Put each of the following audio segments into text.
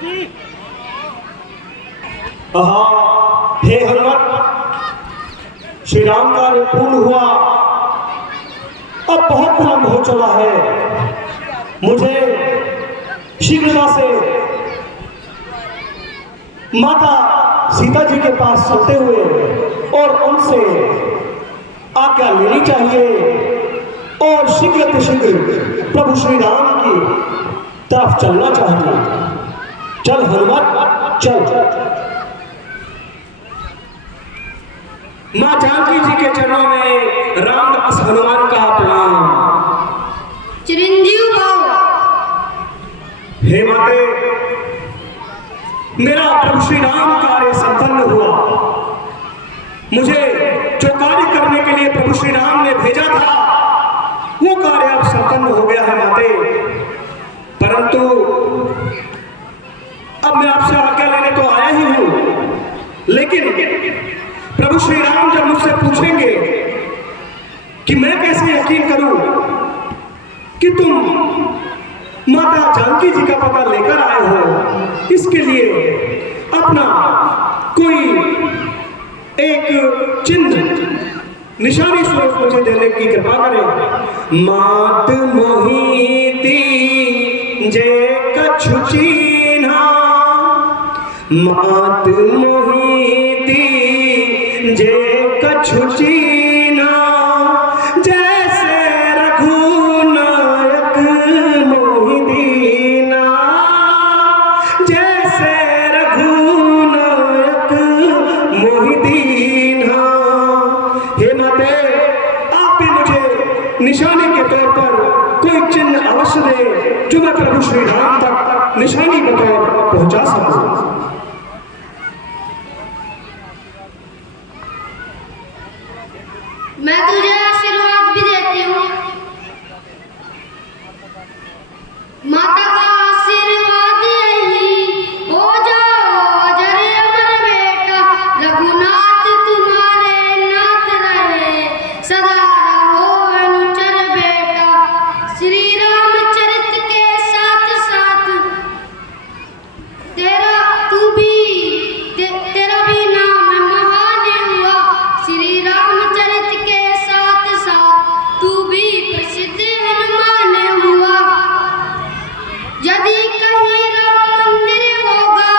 हे हनुमत, श्री राम कार्य पूर्ण हुआ, अब बहुत विलंब हो चला है। मुझे शीघ्रता से माता सीता जी के पास चलते हुए और उनसे आज्ञा लेनी चाहिए और शीघ्र शीघ्र प्रभु श्री राम की तरफ चलना चाहिए। चल हनुमत चल। मां जानकी जी के चरणों में रामदास हनुमान का प्रणाम। चिरंजीव भाव। हे माते, मेरा प्रभु श्री राम कार्य संपन्न हुआ। मुझे जो कार्य करने के लिए प्रभु श्री राम ने भेजा था वो कार्य अब संपन्न हो गया है माते, परंतु अब मैं आपसे आज्ञा लेने तो आया ही हूं, लेकिन प्रभु श्री राम जब मुझसे पूछेंगे कि मैं कैसे यकीन करूं कि तुम माता जानकी जी का पता लेकर आए हो, इसके लिए अपना कोई एक चिन्ह निशानी स्वरूप मुझे देने की कृपा करें। मात मोहिती जे कछु चीन्हा, मात मोहिती जे कछु चीन्हा, जैसे रघुनायक मोहि दीना, जैसे रघुनायक मोहि दीना। हे माते, आप भी मुझे निशानी के तौर पर कोई चिन्ह अवश्य दे जो मैं प्रभु श्री राम तक निशानी के तौर पहुंचा सकूं। मैं तुझे आशीर्वाद भी देती हूँ। माता का आशीर्वाद यही हो जाओ जरे अमर बेटा, रघुनाथ तुम्हारे नाथ रहे, सदा रहो अनुचर बेटा। श्री रामचरित के साथ साथ तेरा भी नाम महान हुआ। श्री रामचरित के साथ साथ तू भी प्रसिद्ध हनुमान हुआ। यदि कहीं राम मंदिर होगा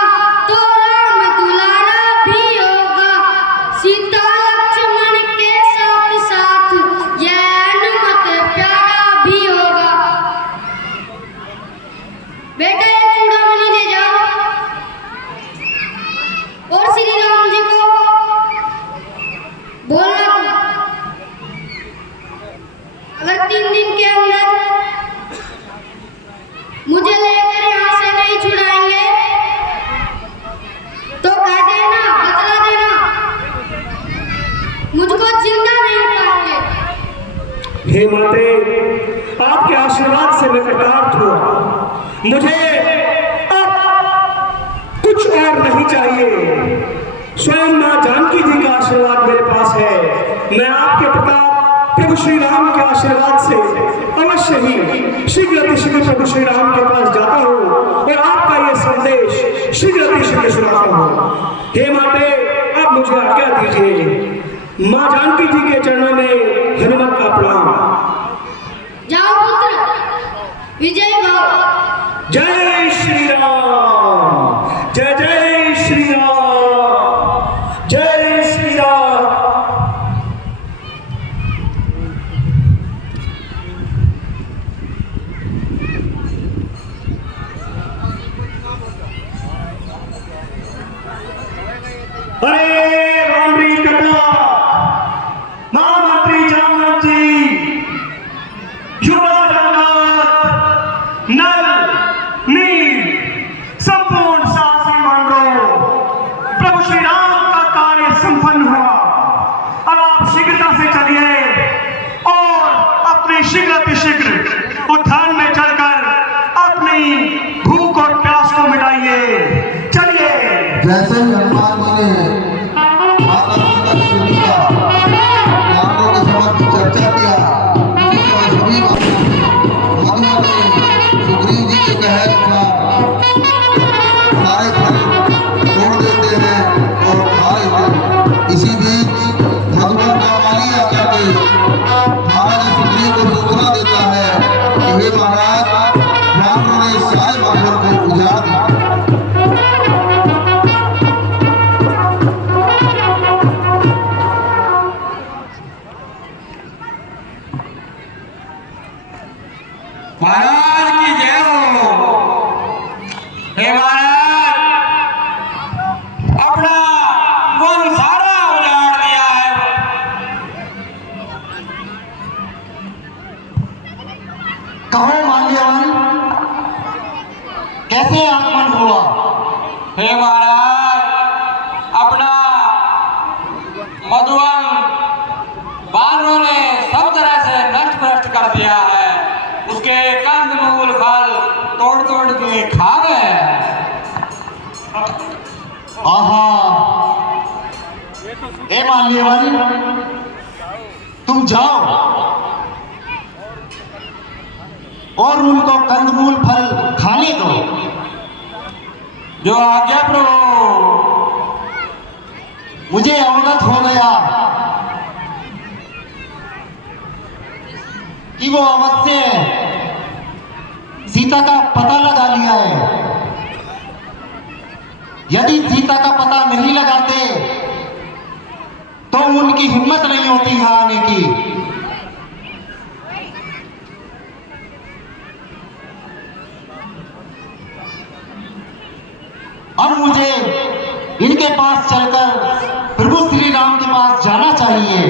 तो राम दुलारा भी होगा। सीता लक्ष्मण के साथ साथ यह हनुमत प्यारा भी होगा। बेटा ये चूड़ामणि ले जाओ और श्री राम जी को बोलना अगर 3 दिन के अंदर मुझे लेकर यहाँ से नहीं छुड़ाएंगे तो कह देना, बतला देना, मुझको जिंदा नहीं पाएंगे। हे माते, आपके आशीर्वाद से मैं कृतार्थ हुआ। मुझे अब कुछ और नहीं चाहिए। स्वयं मां जानकी जी का आशीर्वाद मेरे पास है। मैं आपके प्रताप प्रभु श्री राम के आशीर्वाद से अवश्य ही शीघ्र प्रभु श्री राम के पास जाता हूँ और आपका यह संदेश शीघ्र सुनाता हूँ। हे माते, अब मुझे आज्ञा दीजिए। मां जानकी जी के चरणों में हनुमत का प्रणाम। जाओ पुत्र, विजय भाव। जय श्री राम, जय जय श्री राम, जय श्री राम। अरे रामरी कटला, महामंत्री जामवंत जी, युवराज रंगनाथ, नल नील, संपूर्ण साहसी मंडलों, प्रभु श्री राम का कार्य संपन्न हुआ। अब आप शीघ्रता से चलिए और अपने शीघ्र उद्यान में चलकर अपनी भूख और प्यास को मिटाइए। चलिए। जैसे ही हनुमान जी ने माता सीता की भूमिका रामों के समक्ष चर्चा किया, सभी हनुमान ने सुग्रीव जी के कहे अनुसार बुला दी। महाराज की जय हो। हे महाराज, अपना वन सारा उजाड़ दिया है। कहो माल्यवन, कैसे आगमन हुआ? हे महाराज, अपना मधुवन बानरों ने सब तरह से नष्ट भ्रष्ट कर दिया है। उसके कंद मूल फल तोड़ तोड़ के खा गए। आहा, हे माल्यवन, तुम जाओ और उनको कंदमूल फल खाने दो। जो आज्ञा प्रभु। मुझे अवगत हो गया कि वो अवश्य सीता का पता लगा लिया है। यदि सीता का पता नहीं लगाते तो उनकी हिम्मत नहीं होती यहाँ आने की। अब मुझे इनके पास चलकर प्रभु श्री राम के पास जाना चाहिए।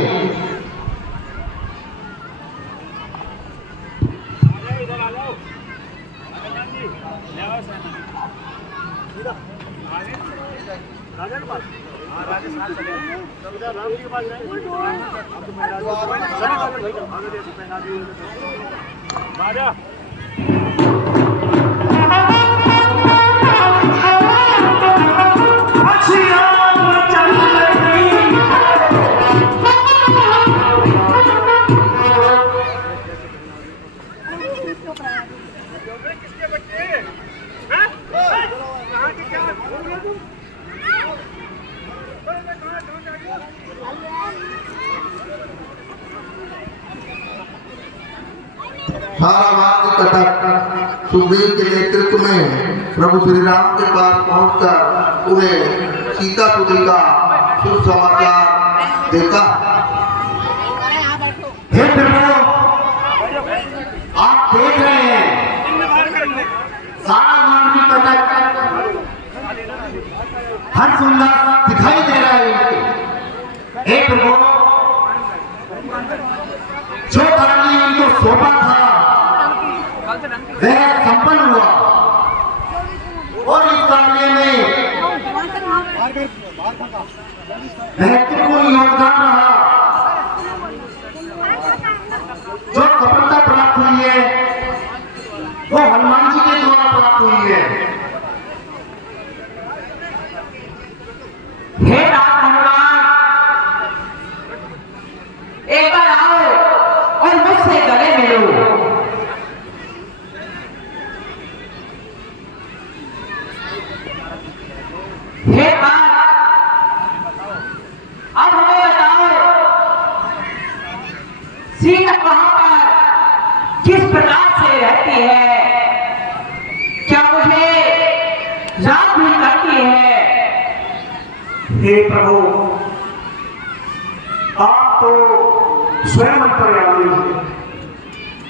सारा मार्ग कटक सुग्रीव के नेतृत्व में प्रभु श्री राम के पास पहुंचकर उन्हें सीता पुत्री का शुभ समाचार देता। हे प्रभु, आप देख रहे हैं सारा मार्ग कटक हर सुंदर दिखाई दे रहा है। हे प्रभु, जो कार्य इनको सौंपा था वह संपन्न हुआ और इस कार्य में महत्वपूर्ण योगदान रहा। जो सफलता प्राप्त हुई है वो हनुमान जी के द्वारा प्राप्त हुई है। हे राम हनुमान, एक बार आओ और मुझसे गले मिलो। हे बात, अब हमें बताओ, सीता कहाँ पर किस प्रकार से रहती है? क्या मुझे याद भी करती है? हे प्रभु, आप तो स्वयं अंतर्यामी हैं,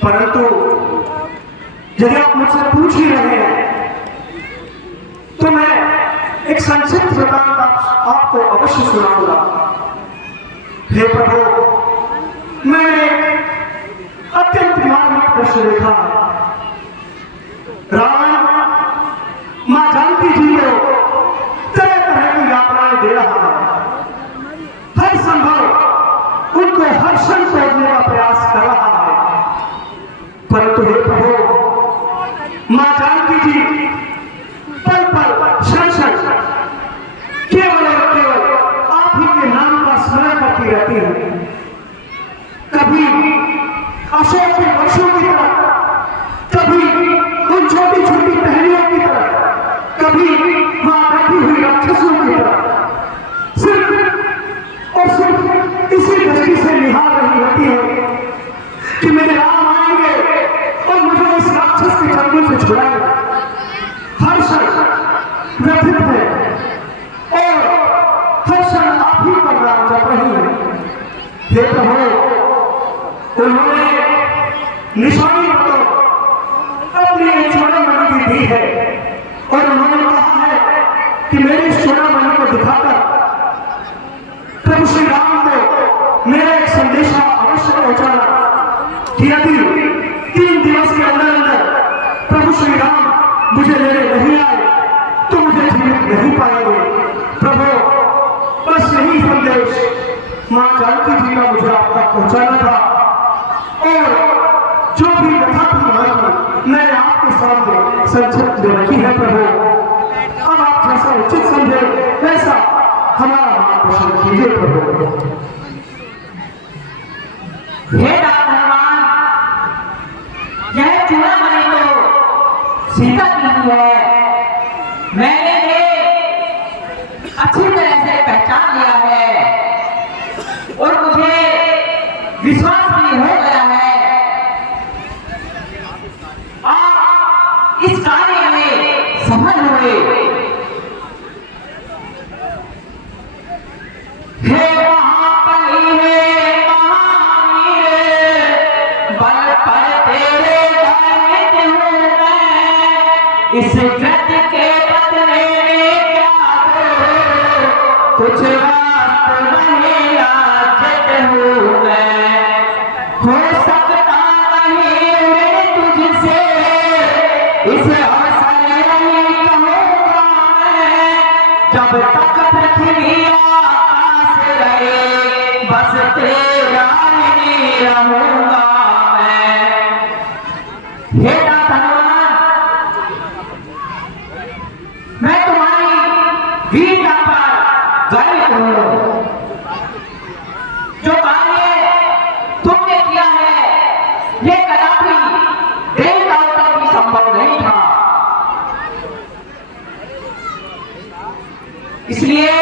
परंतु यदि आप मुझसे पूछ ही रहे हैं तो मैं एक संक्षिप्त वृतांत आपको अवश्य सुनाऊंगा। हे प्रभु, मैंने एक अत्यंत मार्मिक दृश्य देखा है। रावण मां जानकी जी को तरह तरह की यातनाएं दे रहा है, हर संभव उनको हर्षण तोड़ने का प्रयास कर रहा है, परंतु हे प्रभु, मां जानकी जी पल पल क्षण क्षण केवल और केवल आप ही के नाम का स्मरण करती रहती है। कभी अशोक के वृक्षों की तरफ, कभी उन छोटी छोटी टहनियों की तरफ, कभी वहां बैठी हुई राक्षसों की तरफ, सिर्फ और सिर्फ इसी दृष्टि से निहार रही होती हे प्रभु, उन्होंने निशानी तो अपनी चूड़ामणि की दी है और उन्होंने कहा है कि मेरी चूड़ामणि को दिखाकर प्रभु श्री राम को मेरा एक संदेशा अवश्य पहुंचाना कि यदि 3 दिवस के अंदर अंदर प्रभु श्री राम मुझे लेने नहीं आए तो मुझे जीवित नहीं पाएंगे। प्रभु, बस यही संदेश मां जानकी जी का मुझे आप तक पहुंचाना था और जो भी कथा थी मैंने आपके सामने संक्षिप्त में रखी है। प्रभु, अब आप जैसा उचित समझे वैसा हमारा मार्गदर्शन कीजिए। प्रभु, हे राम भगवान, यह चूड़ामणि तो सीता की है। मैंने ये अच्छी तरह से पहचान लिया है और मुझे विश्वास भी हो गया है। आप इस कार्य में सफल हुए। हे महाबली, हे महावीर, बल पर तेरे दर्मित हूँ मैं। इस व्रत के बदले में क्या दो, कुछ वक्त नहीं लाजत हूँ मैं। हो सकता नहीं मैं तुझसे इस अवसर नहीं कहूँगा मैं। जब तक पृथ्वी आकाश रहे बस तेरा नहीं रहूँगा मैं। हे भगवान, मैं तुम्हारी वीरता पर गर्वित हूँ। जो कार्य तुमने किया है ये कदापि देवताओं तक भी संभव नहीं था। इसलिए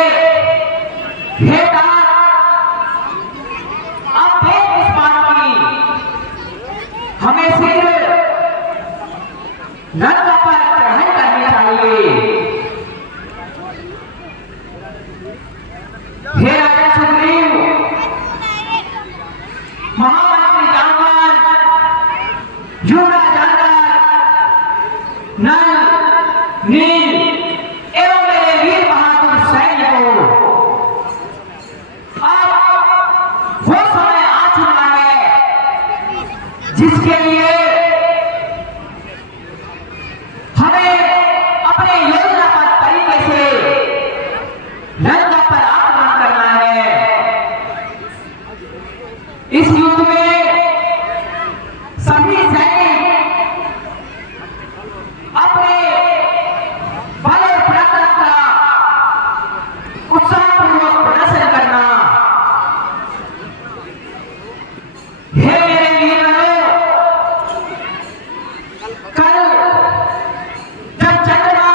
हे तात, अब देख इस बात की हमें शीघ्र लंका पर चढ़ाई करनी चाहिए। हे राजा सुग्रीव, महामंत्री जामवंत, युवराज अंगद, नल, नील एवं मेरे वीर बहादुर सैनिकों, अब वो समय आ चुका है जिसके लिए हमें अपने योजनाबद्ध तरीके से लंका पर आक्रमण करना है। इस युद्ध में सभी सैनिक अपने बल और पराक्रम का उत्साहपूर्वक प्रदर्शन करना। हे मेरे वीरों, कल जब चंद्रमा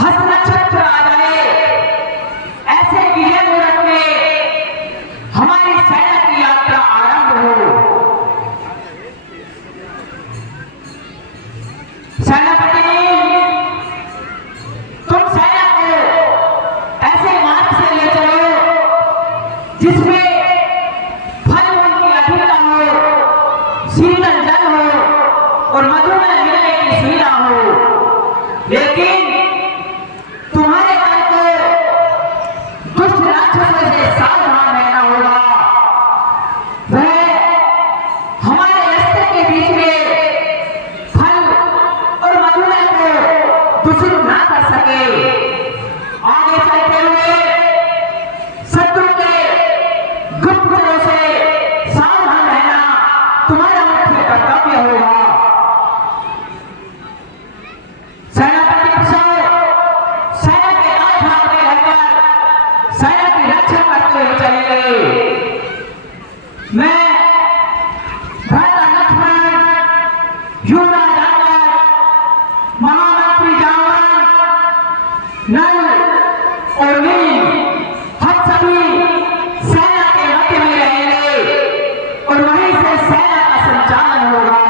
हस्त नक्षत्र आ जाए ऐसे विजय मुहूर्त में हमारी सेना की यात्रा आरंभ हो। सेनापति, तुम सेना को ऐसे मार्ग से ले चलो जिसमें फल फूल की अधिकता हो, शीतल जल हो और मधुमेह मिलने की सुविधा हो। लेकिन तुम्हारे दल को दुष्ट राक्षसों से सावधान रहना होगा। वह हमारे रास्ते के बीच में फल और मधुमेह को दूषित ना कर सके। आगे चलते हुए शत्रु के गुप्तचरों से सावधान रहना तुम्हारा मुख्य कर्तव्य होगा। सेनापति प्रसाद सेना के दाएं भाग में रहकर सेना की रक्षा करते हुए चलेंगे। मैं भरत लक्ष्मण, युवराज अंगद, महामंत्री जामवंत, नल और नील, हम सभी सेना के मध्य में रहेंगे और वहीं से सेना का संचालन होगा।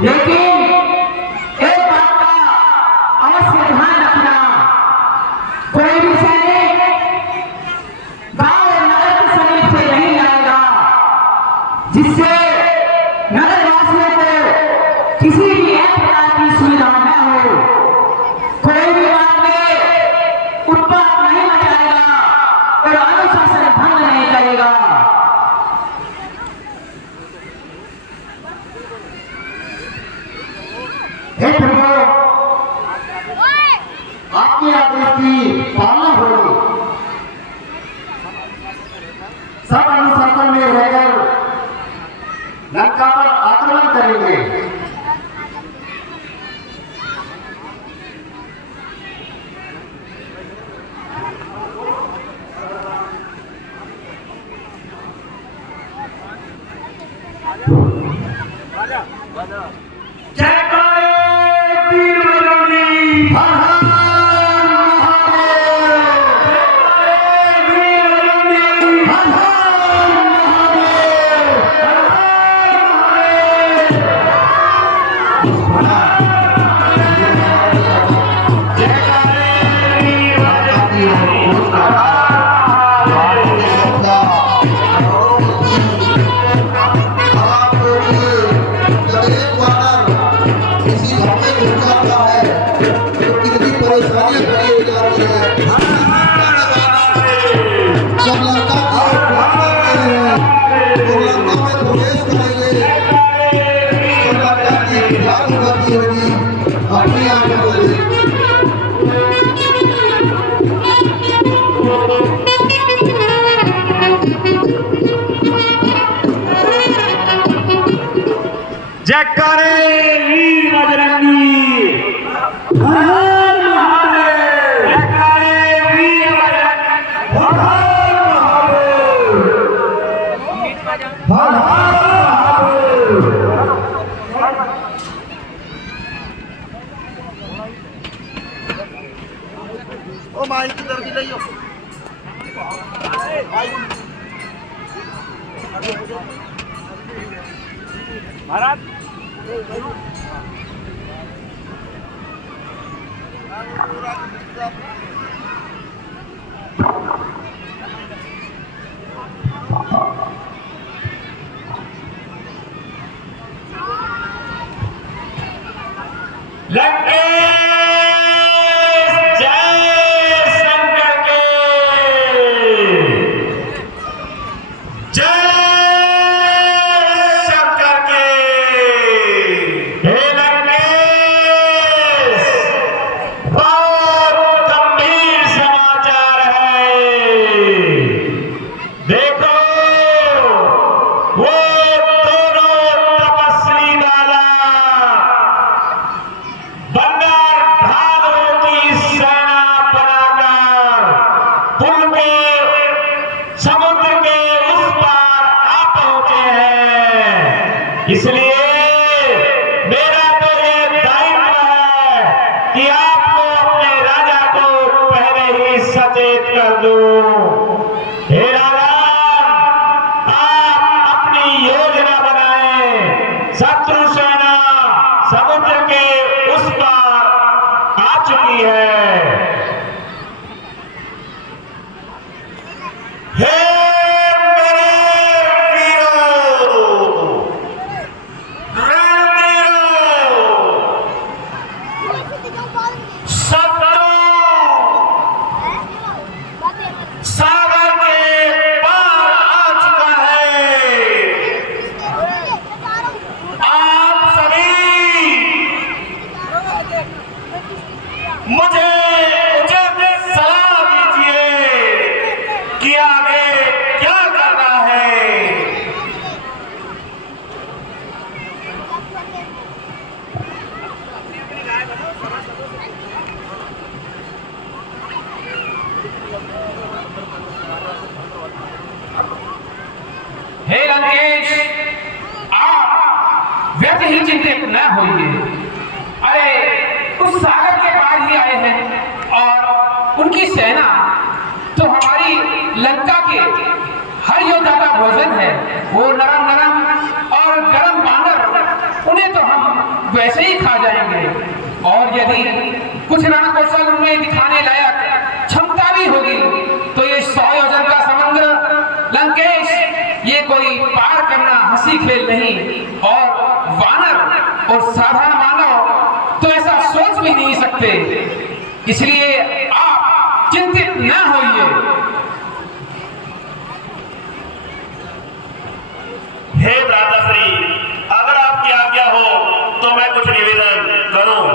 लेकिन एक बात का अवश्य ध्यान रखना, कोई भी सैनिक गांव और नगर आपके आदेश की पालना होगी। सब अनुशासन में रहकर लंका पर आक्रमण करेंगे। जयकारे वीर बजरंगी। हर हर महादेव। जयकारे वीर बजरंगी। हर हर महादेव। हर हर महादेव। जयकारे वीर बजरंगी। अपने आप जयकारे वीर बजरंगी। हर हर महादेव। जयकारे वीर बजरंगी। हर हर महादेव। हर हर महादेव। ओ माइक की तरफ ले लो। महाराज लंकेश जय शंकर के। जय शंकर के। हे लंकेश, बहुत गंभीर समाचार है। देखो वो दोनों तपस्वी वाला बंगाल भालुओं की सेना बनाकर पुल के समुद्र के उस पार आ पहुंचे हैं। इसलिए मेरा तो ये दायित्व है कि आपको अपने राजा को पहले ही सचेत कर दूं। हे राजा, आप अपनी योजना बनाएं। शत्रु सेना समुद्र के उस पार आ चुकी है। हे मेरे वीरों, रणवीरों, शत्रु सागर के पार आ चुका है। आप सभी मुझे उचित सलाह दीजिए कि आगे क्या करना है। हे लंकेश, आप व्यर्थ ही चिंतित न होइए। अरे उस सागर के पार ही आए हैं और उनकी सेना तो हमारी लंका के हर योद्धा का भोजन है। वो नरम नरम और गरम बानर, उन्हें तो हम वैसे ही खा जाएंगे। और यदि कुछ रण कौशल उनमें दिखाने लायक क्षमता भी होगी तो ये 100 योजन का समुद्र लंकेश, ये कोई पार करना हंसी खेल नहीं। और वानर और साधारण मानव तो ऐसा सोच भी नहीं सकते। इसलिए आप चिंतित न होइए। हे भ्राताश्री, अगर आपकी आज्ञा हो तो मैं कुछ निवेदन करूं।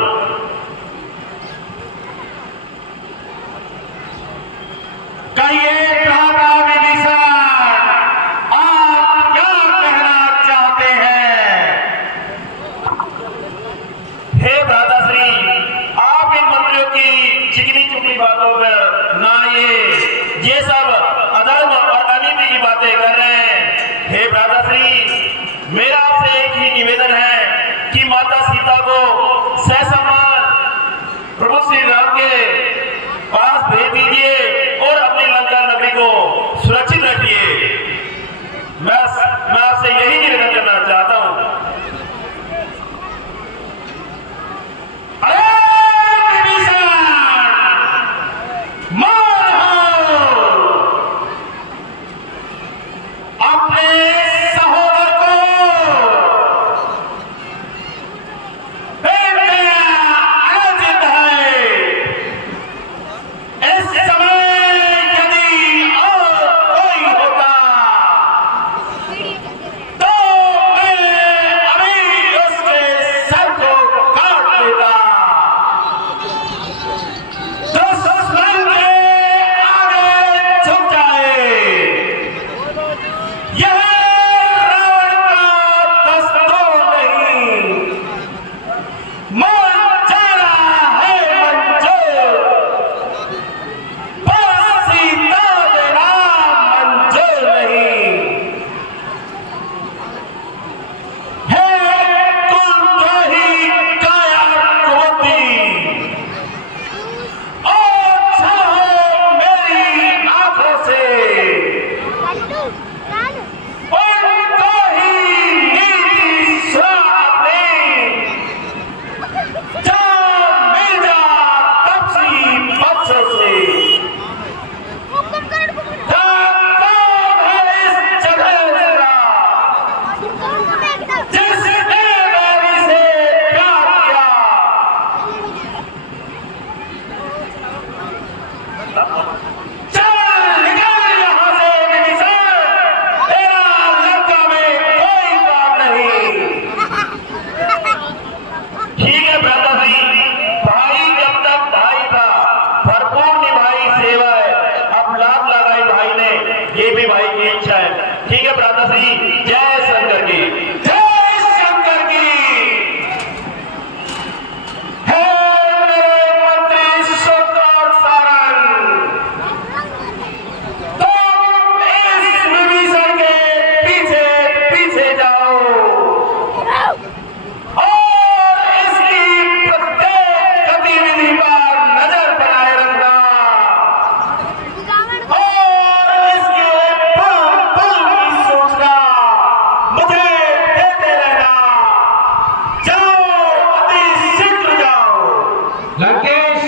लंकेश,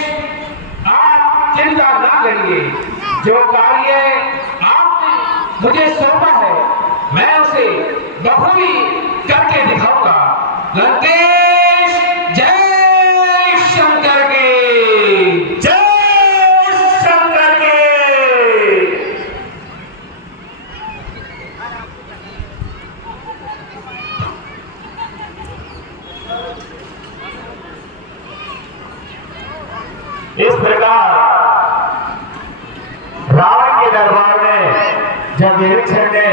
आप चिंता ना करिए। जो कार्य आप मुझे सौंपा है मैं उसे बखूबी करके दिखाऊंगा। लंकेश, जय शंकर के। जय शंकर के। इस प्रकार रावण के दरबार में जब युधिष्ठिर ने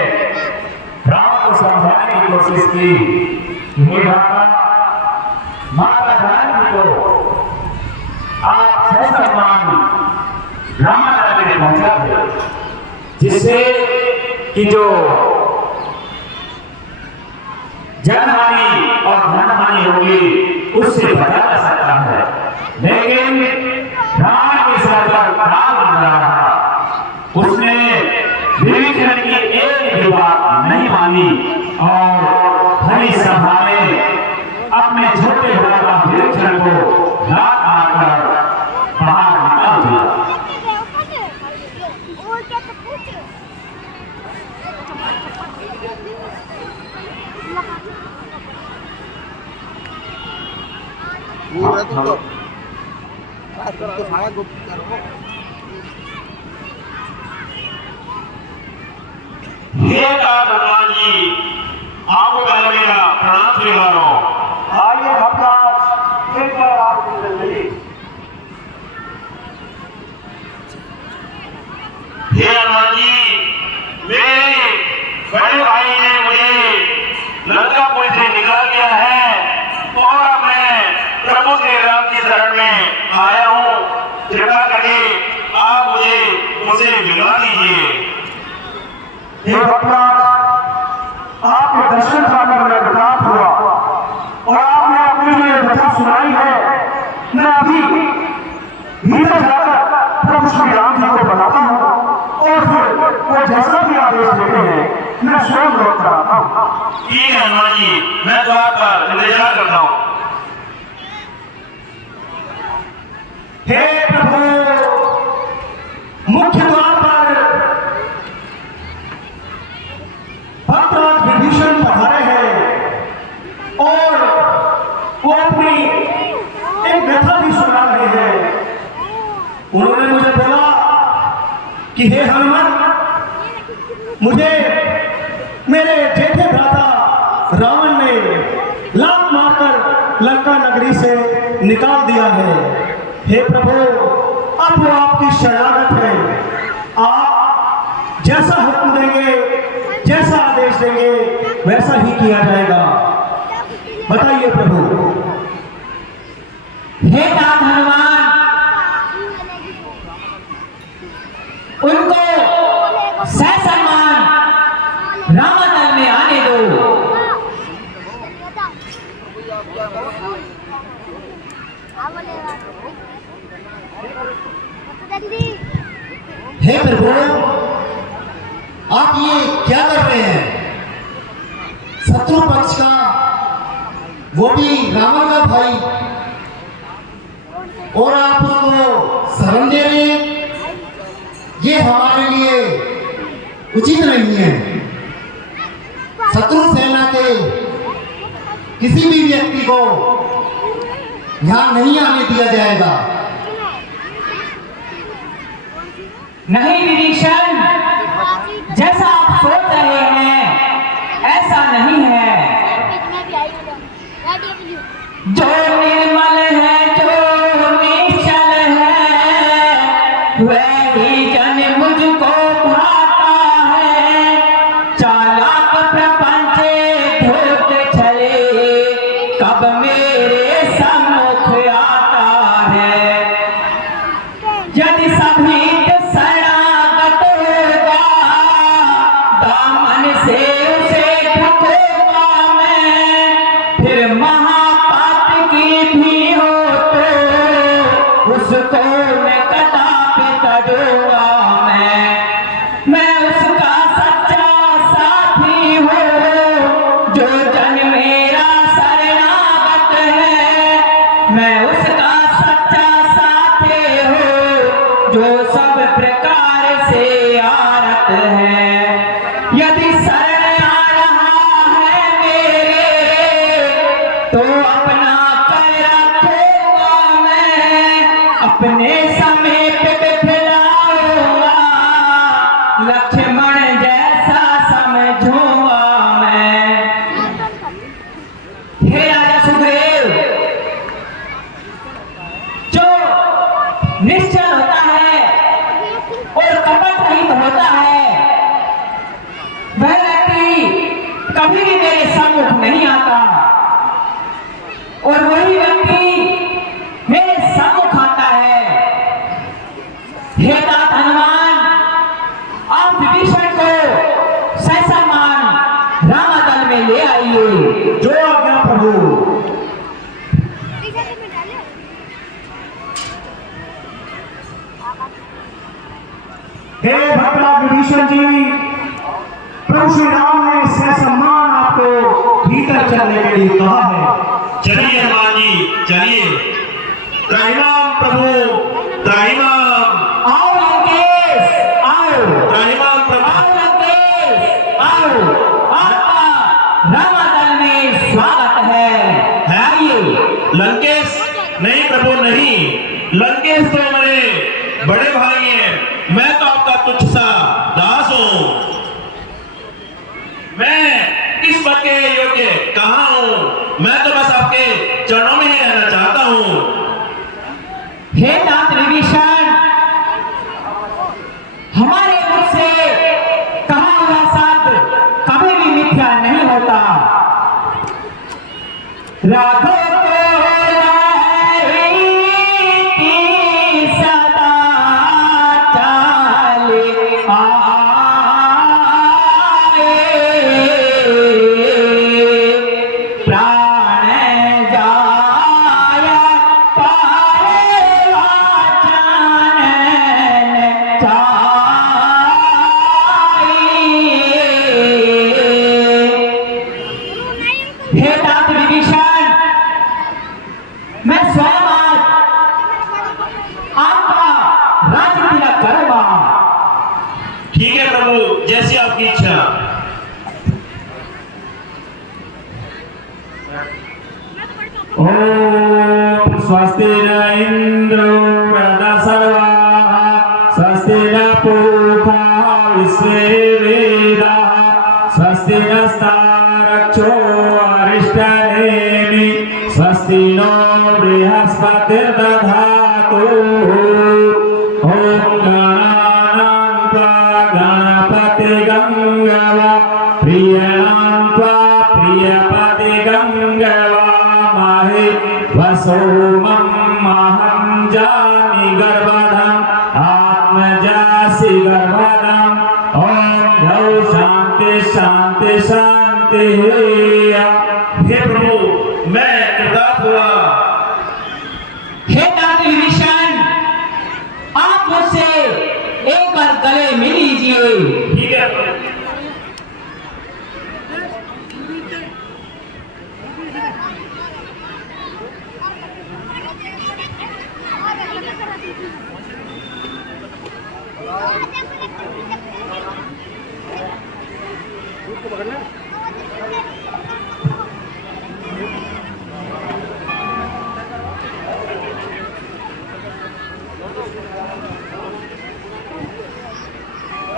रावण को समझाने की कोशिश की, हे भ्राता, माता जानकी को आप ससम्मान रामायण में पहुंचा दे, जिससे कि जो जनहानि और धनहानि होगी उससे बचा जा सकता है। लेकिन रावण के सर पर राम बन रहा, उसने विभीषण की एक भी बात नहीं मानी और भरी सभा में अपने छोटे भ्राता विभीषण को लात मारकर बाहर निकाल दिया। हे भगवान जी, आपको पहले मेरा प्रणाम स्वीकार हो। आइए भगवान, एक बार आपकी जिंदगी। हे हनुमान जी, मेरे बड़े भाई ने मुझे लंकापुरी से निकाल दिया है और अब मैं प्रभु श्री राम की शरण में आया हूँ। कृपा करके आप मुझे उनसे मिलवा दीजिए। हे भगवान, आपके दर्शन पाकर मैं प्रताप हुआ और आपने अपनी जो ये कथा सुनाई है, मैं अभी भीतर जाकर प्रभु श्री राम जी को बताता हूँ और फिर वो जैसा भी आदेश देते हैं मैं स्वयं लौट कर आता हूँ। ठीक है हनुमान जी, मैं द्वार पर इंतजार करता हूँ। हे प्रभु, मुख्य द्वार पर भक्तराज विभीषण पधारे हैं और वो अपनी एक व्यथा भी सुना रहे हैं। उन्होंने मुझे बोला कि हे हनुमान, मुझे मेरे जेठे भ्राता रावण ने लात मारकर लंका नगरी से निकाल दिया है। हे प्रभु, अब वो आपकी शरणागत है। आप जैसा हुक्म देंगे, जैसा आदेश देंगे, वैसा ही किया जाएगा। बताइए प्रभु। हे तात हनुमान, उनको ससम्मान रामातल में आने दो। हे प्रभु, आप ये क्या कर रहे हैं? शत्रु पक्ष का, वो भी रावण का भाई, और आप उसको शरण दे रहे हैं? ये हमारे लिए उचित नहीं है। शत्रु सेना के किसी भी व्यक्ति को यहाँ नहीं आने दिया जाएगा। नहीं विभीषण, जैसा आप सोच रहे हैं ऐसा नहीं है। जो निर्मल है, जो निश्चल है, वही जन मुझको भाता है। चालाक प्रपंच धूर्त छले, कब मेरे सम्मुख आता है। यदि सभी शरणागत होगा, दामन से उसे ठगूंगा मैं। फिर महापाप की भी हो तो उसको मैं कदापि तजूंगा मैं उसका सच्चा साथी हूँ। जो जन मेरा शरणागत है, मैं उसका सच्चा प्रकार से आरत है। यदि शरण आ रहा है मेरे तो अपना कर रखूंगा मैं, अपने समय पे बिठलाऊंगा, लक्ष्मण जैसा समझूंगा मैं। हे राजा सुग्रीव, जो निश्चल होता है और कपट रहित होता है वह व्यक्ति कभी भी मेरे सम्मुख नहीं आता, और वही व्यक्ति मेरे सम्मुख आता है। हे तात हनुमान, आप विभीषण को ससम्मान रामदल में ले आइए। जो आज्ञा प्रभु। हे भक्तराज विभीषण जी, प्रभु श्री राम ने ससम्मान आपको भीतर चलने के लिए कहा है। चलिए हनुमान जी, चलिए। त्राहिमाम प्रभु, त्राहिमाम। आओ लंकेश, आओ। त्राहिमाम प्रभु। आओ लंकेश, आओ। आपका रामदल में स्वागत है। आइए। लंकेश? नहीं प्रभु, नहीं। लंकेश तो मेरे बड़े भाई हैं, मैं तो आपका तुच्छ सा दास हूँ। मैं इस पद के योग्य कहाँ हूँ? मैं तो बस आपके चरणों में ही रहना चाहता हूँ। हे तात विभीषण, हमारे मुख से कहा हुआ शब्द कभी भी मिथ्या नहीं होता। राघव को लहरी सदा चाले आए, प्राण जाय पारे वाचन चाहे। हे तात विभीषण, मैं स्वयं आज आपका राज्य तिलक करूंगा। ठीक है प्रभु, जैसी आपकी इच्छा। ओम स्वस्ति न इंद्रो वृद्धसर्वाः, स्वस्ति न पूषा विश्ववेदाः, स्वस्ति नस्तारक्षो अरिष्टनेमि, स्वस्ति नो बृहस्पतिर्दधातु। ओम गणानां त्वा गणपतिगं प्रियणां त्वा प्रियपतिगं गवामहे, वसोमं महं जामि गर्भधम् आत्मजासि गर्भधम्। ओम द्यौ शांति शांति शांति। हे प्रभु, मैं कृतार्थ हुआ। हे तात विभीषण, आप मुझसे एक बार गले मिल लीजिए। ठीक है प्रभु।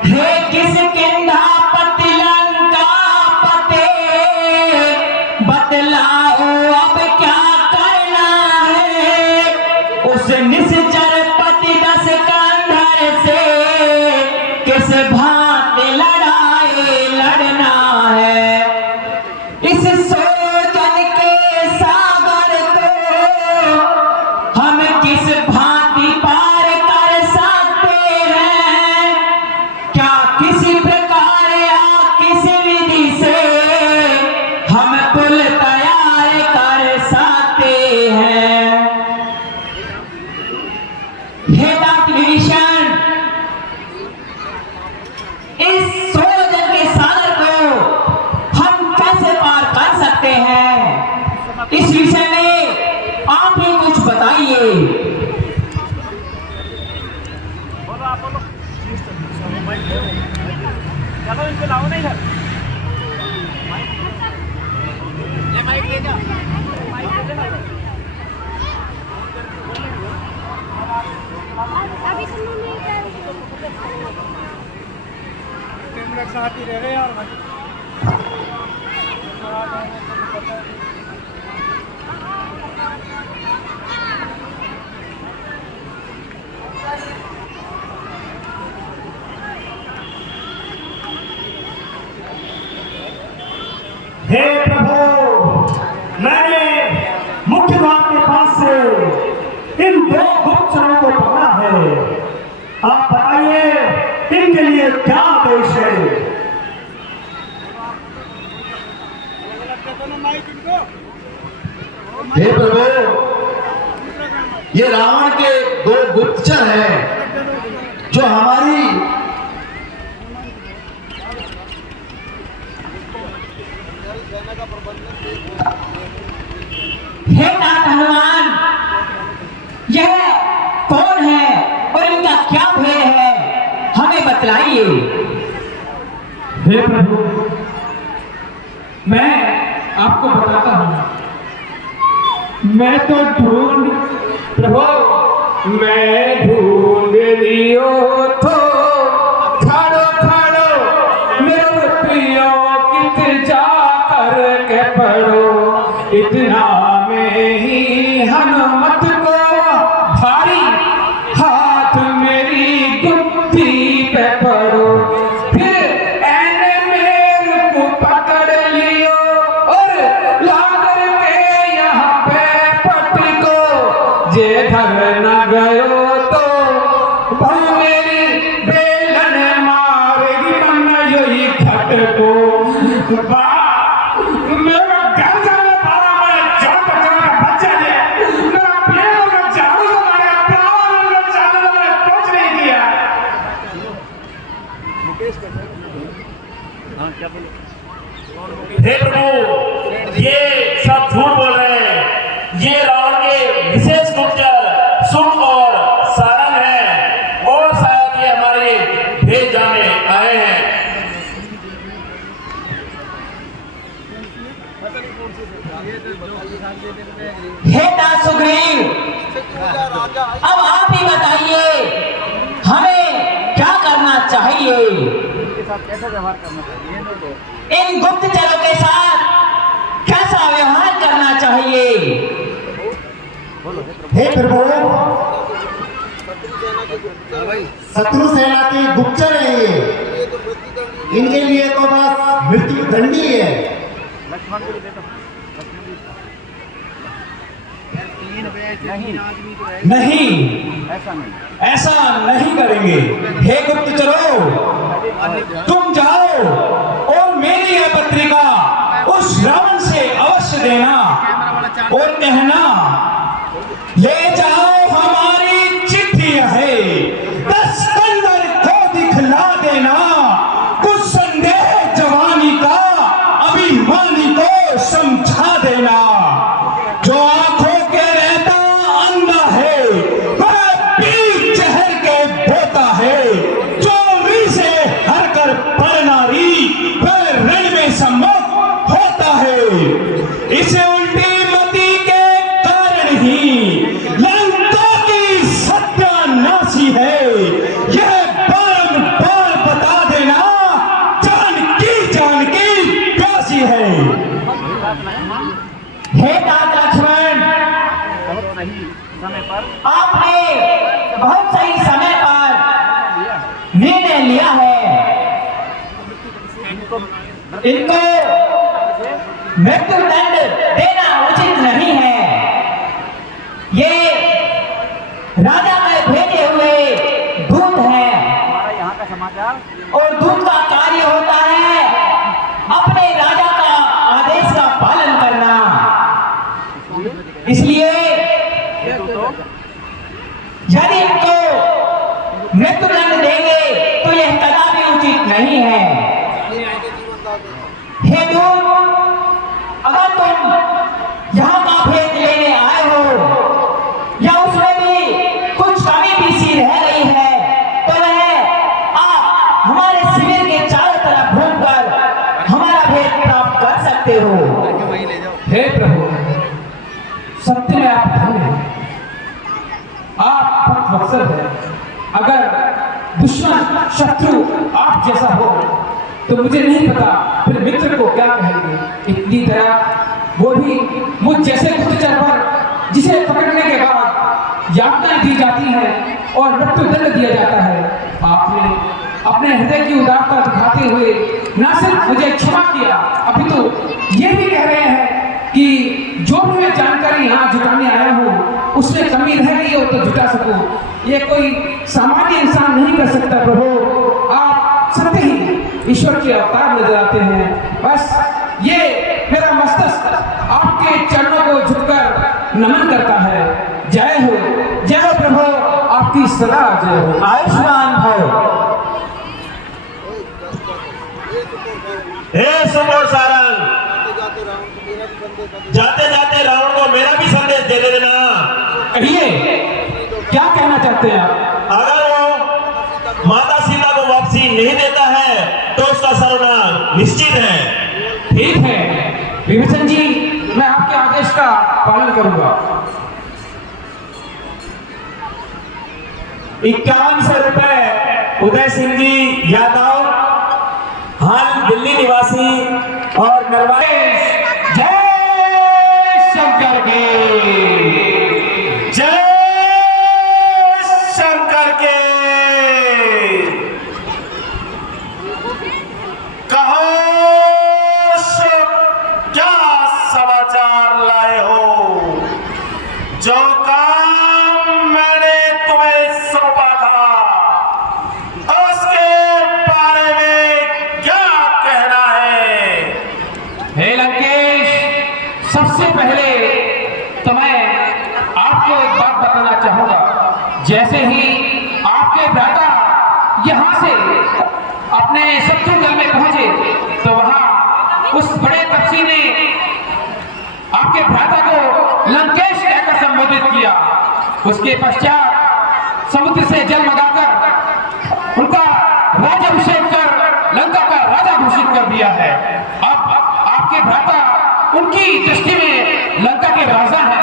हे किस किंधा पति लंका पते, बतलाओ अब क्या करना है। उस निश्चर पति दस कंधर से किस भांति लड़ाई लड़ना है। इस सोजन के सागर को हम किस भांति पार कर सकते हैं। क्या किसी प्रकार या किसी विधि से हम पुल तैयार कर सकते हैं। हे तात विभीषण, इस सोजन के सागर को हम कैसे पार कर सकते हैं, इस विषय में आप ही कुछ बताइए। हे प्रभु, मैंने मुख्य द्वार के पास से इन 2 गुप्तचरों को पकड़ा है। आप बताइए इनके लिए क्या आदेश है? हे प्रभु, ये रावण के 2 गुप्तचर हैं जो हमारी हे नाथ हनुमान, यह कौन है और इनका क्या भेद है, हमें बतलाइए। हे प्रभु, मैं आपको बताता हूँ। मैं तो प्रभु मैं ढूंढ लियो तो खड़ो खड़ो मेरे प्रियो कित जा कर के पढ़ो, इतना में ही हनुमत को भारी हाथ मेरी गुत्थी पे पड़ो। फिर ऐने मेरे को पकड़ लियो और ला करके यहाँ पे पट्टी को जे घर न गयो तो बहु मेरी बेलन मारेगी मन यो ही खटको। मेरा घर जाने पारा मैं जोट बचा बच्चा है, मेरा पेड़ में झाड़ू लगाया, प्राण में झाड़ू लगाया, कुछ नहीं किया। हे प्रभु, ये सब झूठ बोल रहे हैं। ये रावण के विशेष गुप्तचर सुन और सारंग हैं और शायद ये हमारे भेज जाने आए हैं। हे दास सुग्रीव, अब आप ही बताइए हमें क्या करना चाहिए, इन गुप्तचरों के साथ कैसा व्यवहार करना चाहिए। हे प्रभु, शत्रु सेना के गुप्तचर हैं ये, इनके लिए तो बस मृत्यु दंड ही है। नहीं, ऐसा नहीं करेंगे। हे गुप्तचरों, तुम जाओ और मेरी यह पत्रिका उस रावण से अवश्य देना और कहना, ले जाओ हमारी चिट्ठी है, 10 कंदर को दिखला देना, कुछ संदेह जवानी का अभिमानी को समझा देना। जो आंखों के रहता अंधा है, वह बीच जहर के बोता है, जो वी से हर कर पर नारी, वह रण में सम्मुख होता है। इसे उल्टी मति के कारण ही लंका की सत्यानाशी है, यह बार बता देना, जानकी प्यासी है। हे तात लक्ष्मण, आपने बहुत सही समय पर निर्णय लिया है। इनको मृत्युदंड देना उचित नहीं है। ये राजा में भेजे हुए दूत हैं और दूत का कार्य होता है अपने राजा का आदेश का पालन करना। इसलिए यदि इनको मृत्युदंड देंगे तो यह कदापि उचित नहीं है। हे दूत, अगर तुम यहाँ का भेद लेने आए हो या उसमें भी कुछ कमी पीसी रह गई है तो वह आप हमारे शिविर के चारों तरफ घूमकर हमारा भेद प्राप्त कर सकते हो। हे प्रभु, सत्य में आप धन्य हैं, आप पथ वत्सल हैं। अगर दुश्मन शत्रु आप जैसा हो तो मुझे नहीं पता फिर मित्र को क्या कहेंगे। इतनी तरह वो भी मुझ जैसे गुप्तचर पर, जिसे पकड़ने के बाद यातनाएं दी जाती हैं और मृत्युदंड दिया जाता है, आपने अपने हृदय की उदारता दिखाते हुए न सिर्फ मुझे क्षमा किया, अभी तो ये भी कह रहे हैं कि जो भी मैं जानकारी यहाँ जुटाने आया हूँ उसमें कमी रह गई हो तो जुटा सकूं। ये कोई सामान्य इंसान नहीं कर सकता प्रभु, आप सत्य ही ईश्वर के अवतार नजर आते हैं। बस ये मेरा मस्तक आपके चरणों को झुककर नमन करता है। जय हो प्रभु, आपकी सदा जय हो। आयुष्मान भव। हे सुबोध सारंग, जाते जाते रावण को मेरा भी संदेश दे देना। कहिए, क्या कहना चाहते हैं आप? अगर वो माता सीता को वापसी नहीं देता है तो उसका सर्वनाश निश्चित है। ठीक है विभीषण जी, मैं आपके आदेश का पालन करूंगा। 5100 रुपए उदय सिंह जी यादव, हाल दिल्ली निवासी और नरवाई। जय शंकर के, जय शंकर के। कहो क्या समाचार लाए हो? जो काम मैंने तुम्हें सौंपा था उसके बारे में क्या कहना है? हे लंकेश, सबसे पहले तो मैं आपको एक बात बताना चाहूंगा। जैसे ही आपके भ्राता यहाँ से अपने शत्रु दल में पहुंचे तो वहां उस बड़े तपस्वी ने आपके भ्राता को लंकेश कहकर संबोधित किया। उसके पश्चात समुद्र से जल मंगाकर उनका राज्याभिषेक कर लंका का राजा घोषित कर दिया है। अब आपके भ्राता उनकी दृष्टि में लंका के राजा हैं।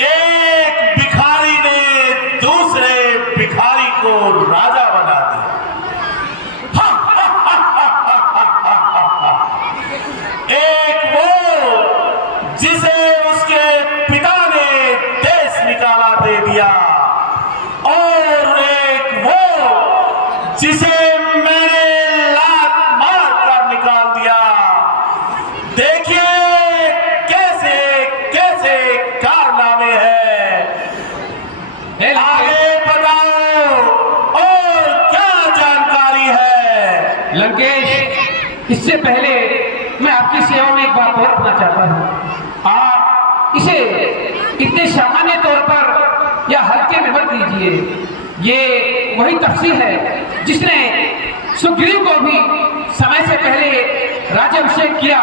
एक भिखारी ने दूसरे भिखारी को राजा बना दिया। एक वो जिसे उसके पिता ने देश निकाला दे दिया, और एक वो जिसे मैंने लात मार कर निकाल दिया। देखिए कैसे कैसे कारनामे हैं। आगे बताओ और क्या जानकारी है? लंकेश, इससे पहले मैं आपकी सेवा में एक बात और करना चाहता हूँ। आप इसे इतने सामान्य तौर पर या हल्के में मत लीजिए। ये वही तपस्वी है जिसने सुग्रीव को भी समय से पहले राज्याभिषेक किया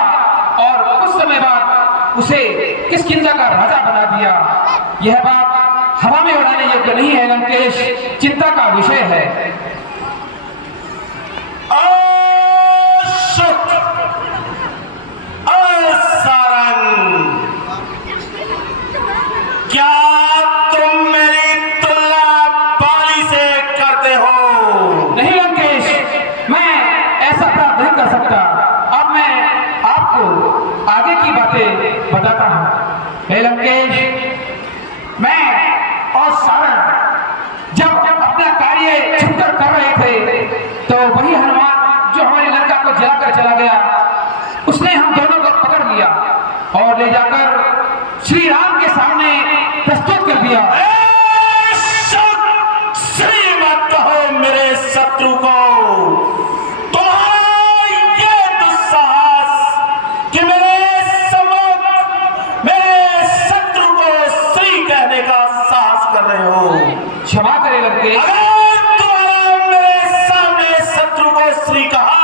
और कुछ समय बाद उसे किष्किंधा का राजा बना दिया। यह बात हवा में उड़ाने योग्य नहीं है लंकेश, चिंता का विषय है। सारंग, क्या तुम मेरी तुलना बाली से करते हो? नहीं लंकेश, मैं ऐसा अपराध नहीं कर सकता। अब मैं आपको आगे की बातें बताता हूँ। हे लंकेश, मैं और सारंग जब अपना कार्य छुपकर कर रहे थे तो वही हनुमान जो हमारी लंका को जलाकर चला गया, उसने हम दोनों को पकड़ लिया और ले जाकर श्री राम के सामने प्रस्तुत कर दिया। श्री मत कहो मेरे शत्रु को। तुम्हारा ये दुस्साहस कि मेरे सम्मुख मेरे शत्रु को श्री कहने का साहस कर रहे हो। क्षमा करे लंकेश, अगर तुम्हारा मेरे सामने शत्रु को श्री कहा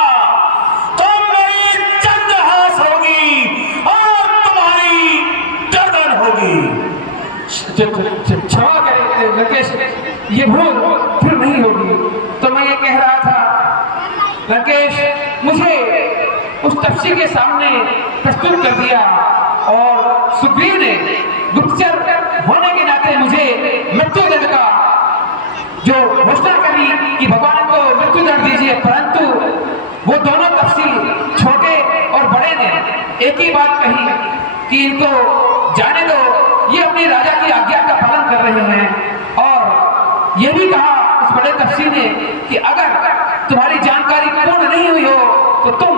तो मेरी चंद्रहास होगी और तुम्हारी गर्दन होगी। क्षमा करे लंकेश, ये भूल फिर नहीं होगी। तो मैं ये कह रहा था लंकेश, मुझे उस तपस्वी के सामने प्रस्तुत कर दिया और सुग्रीव ने गुप्तचर होने के नाते मृत्युदंड का जो घोषणा करी कि भगवान को मृत्युदंड दीजिए, परंतु वो दोनों तफसील छोटे और बड़े ने एक ही बात कही कि इनको जाने दो, ये अपनी राजा की आज्ञा का पालन कर रहे हैं। और ये भी कहा उस बड़े तफसील ने कि अगर तुम्हारी जानकारी पूर्ण नहीं हुई हो तो तुम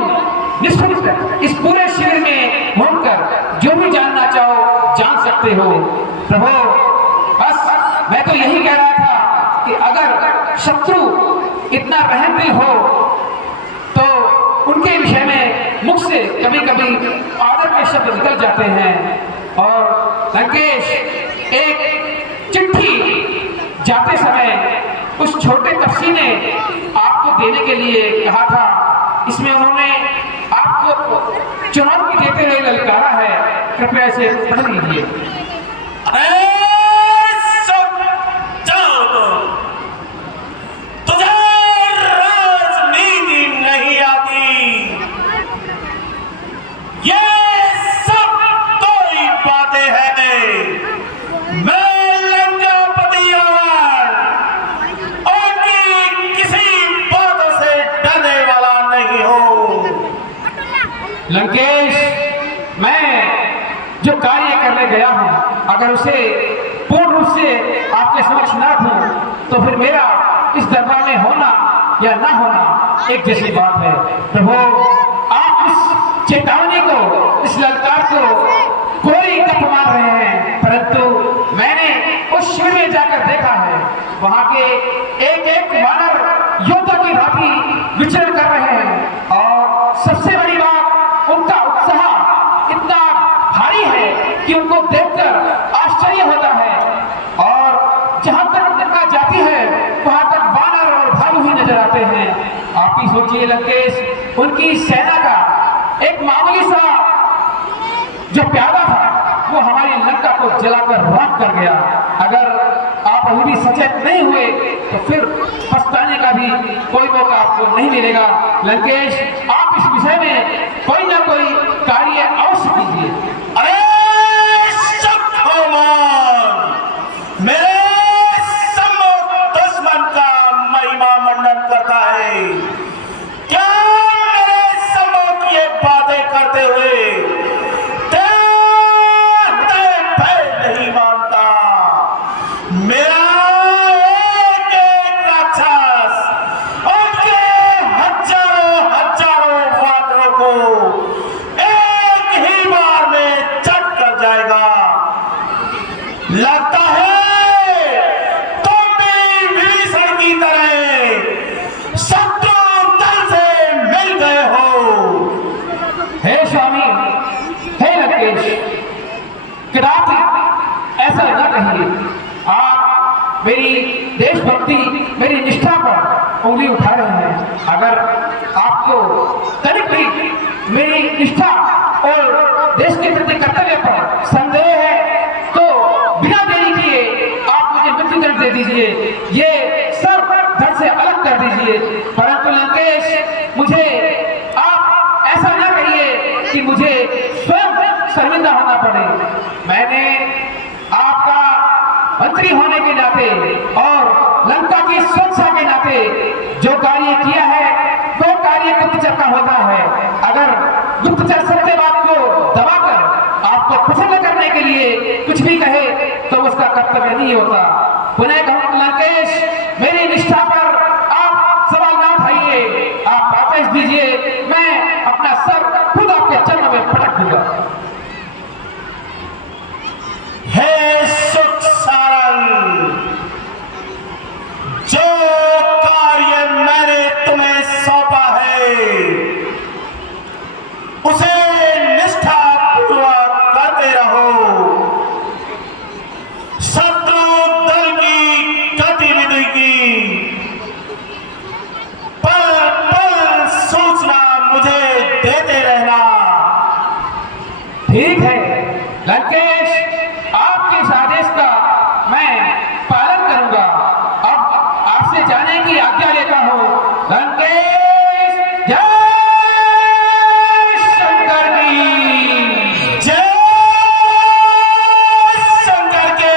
निष्पक्ष इस पूरे शिविर में घूमकर जो भी जानना चाहो जान सकते हो। प्रभु, बस मैं तो यही कह रहा था कि अगर शत्रु इतना रहमदिल हो तो उनके विषय में मुख से कभी कभी आदर के शब्द निकल जाते हैं। और लंकेश, एक चिट्ठी जाते समय उस छोटे तफसी ने आपको देने के लिए कहा था, इसमें उन्होंने आपको चुनौती देते हुए ललकारा है, कृपया इसे पढ़ लीजिए। तुझे राजनीति नहीं आती, ये सब कोई बातें हैं। मैं लंकापति उनकी किसी बातों से डरने वाला नहीं हूं। लंकेश, मैं जो कार्य करने गया हूं अगर उसे पूर्ण रूप से आपके समक्ष न रखूं तो फिर मेरा इस दरबार में होना या ना होना एक जैसी बात है। प्रभु, आप इस चेतावनी को, इस ललकार को कोई गप मार रहे हैं, परंतु मैंने उस शिविर में जाकर देखा है, वहां के एक एक वानर योद्धा की भांति विचरण कर रहे हैं। और सबसे बड़ी बात, उनका उत्साह इतना भारी है कि उनको देखकर आश्चर्य होता है। और जहां तक निगाह जाती है वहां तक वानर और भालू ही नजर आते हैं। आप ही सोचिए लंकेश, उनकी सेना का एक मामूली सा जो प्यादा था वो हमारी लंका को जलाकर राख कर गया। अगर आप अभी भी सचेत नहीं हुए तो फिर पछताने का भी कोई मौका आपको नहीं मिलेगा। लंकेश, आप इस विषय में कोई ना कोई कार्य अवश्य कीजिए। अरे मेरे सम्मुख दुश्मन का महिमा मंडन करता है, क्या मेरे सम्मुख ये बातें करते हुए भय नहीं मानता? मेरा एक एक राक्षस उनके हजारों हजारों वानरों को एक ही बार में चट कर जाएगा। लगता है तुम भी विभीषण की तरह शत्रु दल से मिल गए हो। हे स्वामी, हे लंकेश, कदापि ऐसा न कहिए। आप मेरी देशभक्ति, मेरी निष्ठा पर उंगली उठा रहे हैं। अगर आपको तनिक भी मेरी निष्ठा और देश के प्रति कर्तव्य पर संदेह है तो बिना देरी किए आप मुझे मृत्युदंड दे दीजिए, ये सब धड़ से अलग कर दीजिए। परंतु लंकेश, मुझे आप ऐसा न कहिए कि मुझे स्वयं शर्मिंदा होना पड़े। मैंने आपका मंत्री होने के नाते और लंका की सुरक्षा के नाते जो कार्य किया है वो कार्य गुप्तचर का होता है। अगर गुप्तचर सत्यवाद को दबाकर आपको प्रसन्न करने के लिए कुछ भी कहे तो उसका कर्तव्य नहीं होता। पुनः कहूं लंकेश, मेरी निष्ठा पर आप सवाल ना उठाइए, आप आदेश दीजिए, मैं अपना सर खुद आपके चरणों में पटक दूंगा। हे सुख सारंग, जो कार्य मैंने तुम्हें सौंपा है उसे निष्ठा पूर्वक करते रहो। शत्रु दल की गतिविधि की पल पल सूचना मुझे देते रहना। ठीक है लंकेश, आपके इस आदेश का मैं पालन करूंगा। अब आपसे जाने की आज्ञा लेता हूं। लंकेश, जय शंकर की, जय शंकर के।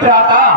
भ्राता